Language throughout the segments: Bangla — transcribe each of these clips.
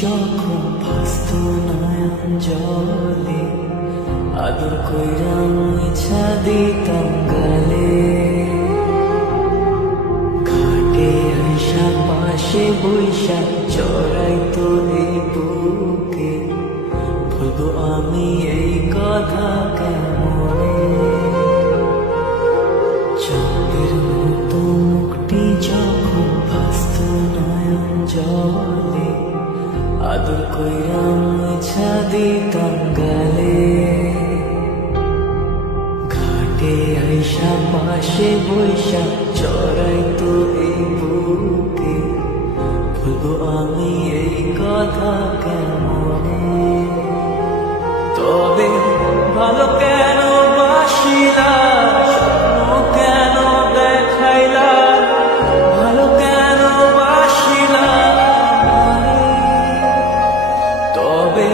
যখন ভাসত নয়ন জলে, আদর কইরা মুছা দিতাম গালে। ঘাটে আইসা পাশে বৈশা চড়াইতো এই বুকে, বলবো আমি এই কথা কেমনে। চাঁদের মতো মুখটি যখন ভাসত নয়ন জলে, আদর কইরা মুছা দিতাম গালে। ঘাটে আইসা পাশে বৈশা চড়াইতো এই বুকে, বলবো আমি এই কথা কেমনে। তবে ভালো কেন বাসিলা, স্বপ্ন কেন দেখাইলা, ভালো কেন বাসিলা আমারে। তবে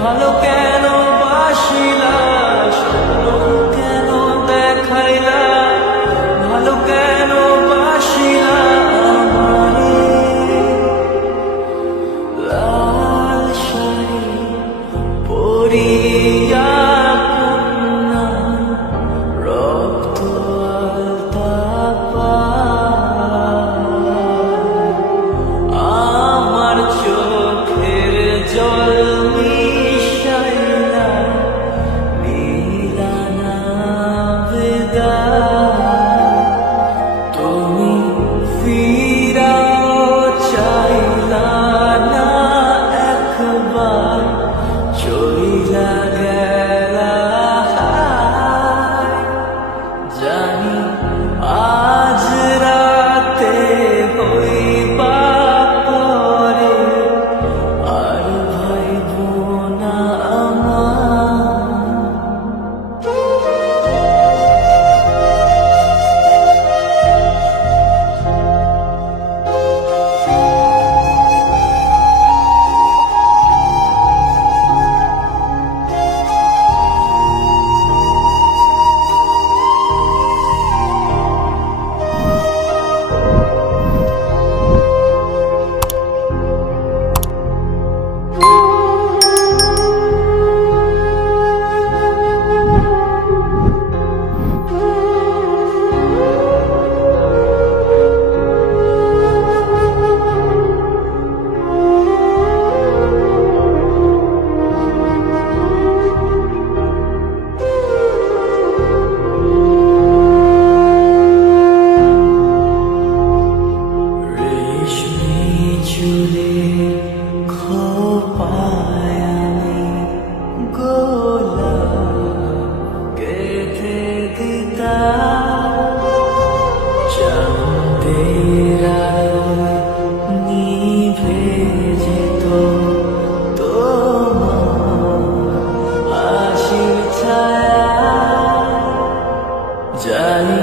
ভালো কেন বাসিলা, স্বপ্ন কেন দেখাইলা, ভালো কেন বাসিলা আমারে। লাল শাড়ি পরিয়া কন্যা, রক্ত আলতা পায়, আমার চোখের জল মিশাইলা দিলানা বিদায়। তুমি ফিরাও চাইলা না একবার, চইলা গেলা হায়। জানি আজ রাতে হইবা পরে, আর ভাইব না আমার। রেশমি চুলে খোপায় আমি গোলাপ গেঁথে দিতাম। চাঁদের আলোয় নিভে যেত তোমার হাসির ছায়া। জানি